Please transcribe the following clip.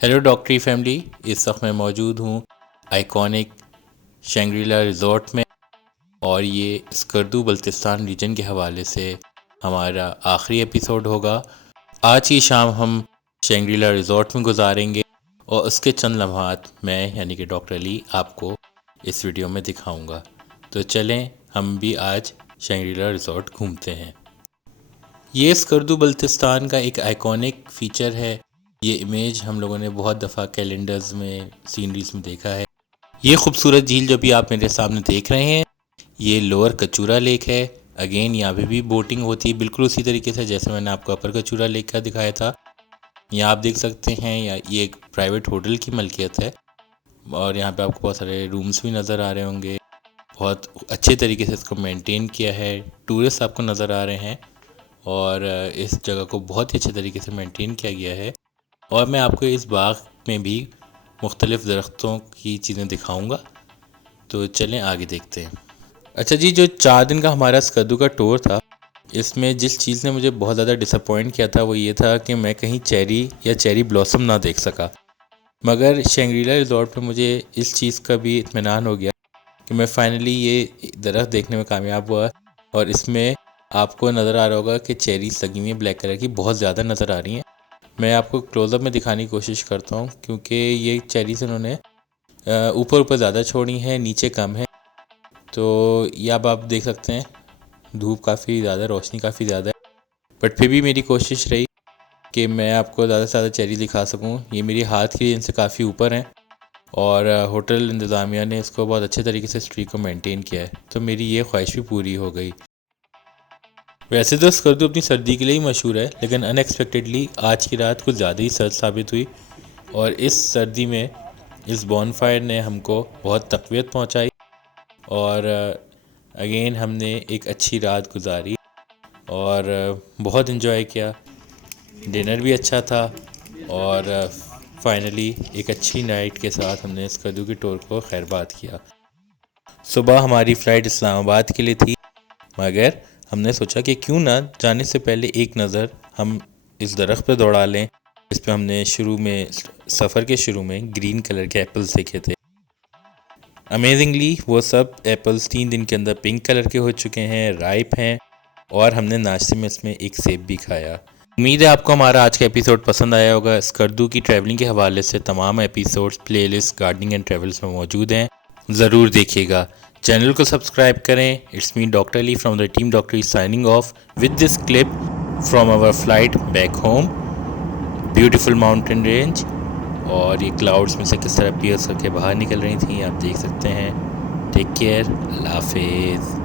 Hello डॉक्टरी family. इस वक्त मैं मौजूद हूँ आइकॉनिक शंग्रीला रिज़ॉर्ट में, और ये स्कर्दू बल्तिस्तान रीजन के हवाले से हमारा आखिरी एपिसोड होगा। आज की शाम हम शंग्रीला रिज़ॉर्ट में गुजारेंगे और उसके चंद लम्हात मैं यानी कि डॉक्टर अली आपको इस वीडियो में दिखाऊंगा। तो चलें हम भी आज शंग्रीला रिज़ॉर्ट घूमते हैं। ये स्कर्दू बल्तिस्तान का एक आइकॉनिक फ़ीचर है। ये इमेज हम लोगों ने बहुत दफ़ा कैलेंडर्स में, सीनरीज में देखा है। ये खूबसूरत झील जो भी आप मेरे सामने देख रहे हैं, ये लोअर कचूरा लेक है। अगेन यहाँ पे भी बोटिंग होती है बिल्कुल उसी तरीके से जैसे मैंने आपको अपर कचूरा लेक का दिखाया था। यहाँ आप देख सकते हैं ये एक प्राइवेट होटल की मलकियत है, और यहाँ पे आपको बहुत सारे रूम्स भी नज़र आ रहे होंगे। बहुत अच्छे तरीके से इसको मेंटेन किया है। टूरिस्ट आपको नज़र आ रहे हैं और इस जगह को बहुत ही अच्छे तरीके से मेंटेन किया गया है। और मैं आपको इस बाग में भी मुख्तलिफ़ दरख्तों की चीज़ें दिखाऊंगा। तो चलें आगे देखते हैं। अच्छा जी, जो 4 दिन का हमारा स्कर्दू का टूर था, इसमें जिस चीज़ ने मुझे बहुत ज़्यादा डिसअपॉइंट किया था वो ये था कि मैं कहीं चेरी या चेरी ब्लॉसम ना देख सका। मगर शंग्रीला रिज़ॉर्ट पे मुझे इस चीज़ का भी इत्मीनान हो गया कि मैं फ़ाइनली ये दरख्त देखने में कामयाब हुआ, और इसमें आपको नज़र आ रहा होगा कि चेरीज लगी हुई हैं ब्लैक कलर की, बहुत ज़्यादा नज़र आ रही हैं। मैं आपको क्लोज़अप में दिखाने की कोशिश करता हूँ क्योंकि ये चेरीज उन्होंने ऊपर ऊपर ज़्यादा छोड़ी हैं, नीचे कम है। तो ये अब आप देख सकते हैं धूप काफ़ी ज़्यादा, रोशनी काफ़ी ज़्यादा है, बट फिर भी मेरी कोशिश रही कि मैं आपको ज़्यादा से ज़्यादा चेरी दिखा सकूँ। ये मेरी हाथ की इनसे काफ़ी ऊपर हैं, और होटल इंतज़ामिया ने इसको बहुत अच्छे तरीके से स्ट्रीक को मेंटेन किया है, तो मेरी ये ख्वाहिश भी पूरी हो गई। वैसे तो स्कर्दू अपनी सर्दी के लिए ही मशहूर है, लेकिन अनएक्सपेक्टेडली आज की रात कुछ ज़्यादा ही सर्द साबित हुई, और इस सर्दी में इस बॉनफायर ने हमको बहुत तक़वियत पहुंचाई, और अगेन हमने एक अच्छी रात गुजारी और बहुत इन्जॉय किया। डिनर भी अच्छा था, और फाइनली एक अच्छी नाइट के साथ हमने स्कर्दू की टूर को खैरबाद किया। सुबह हमारी फ़्लाइट इस्लामाबाद के लिए थी, मगर हमने सोचा कि क्यों ना जाने से पहले एक नज़र हम इस दरख्त पर दौड़ा लें। इस पर हमने सफ़र के शुरू में ग्रीन कलर के एप्पल्स देखे थे। अमेजिंगली वो सब एप्पल्स 3 दिन के अंदर पिंक कलर के हो चुके हैं, राइप हैं, और हमने नाश्ते में इसमें एक सेब भी खाया। उम्मीद है आपको हमारा आज का एपिसोड पसंद आया होगा। स्कर्दू की ट्रैवलिंग के हवाले से तमाम episodes playlist gardening and travels में मौजूद हैं, ज़रूर देखिएगा। चैनल को सब्सक्राइब करें। It's me doctor Ali from the team doctor is signing off with this clip from our flight back home. Beautiful mountain range, और ये क्लाउड्स में से किस तरह पियर्स करके बाहर निकल रही थी आप देख सकते हैं। टेक केयर, अल्लाह हाफिज़।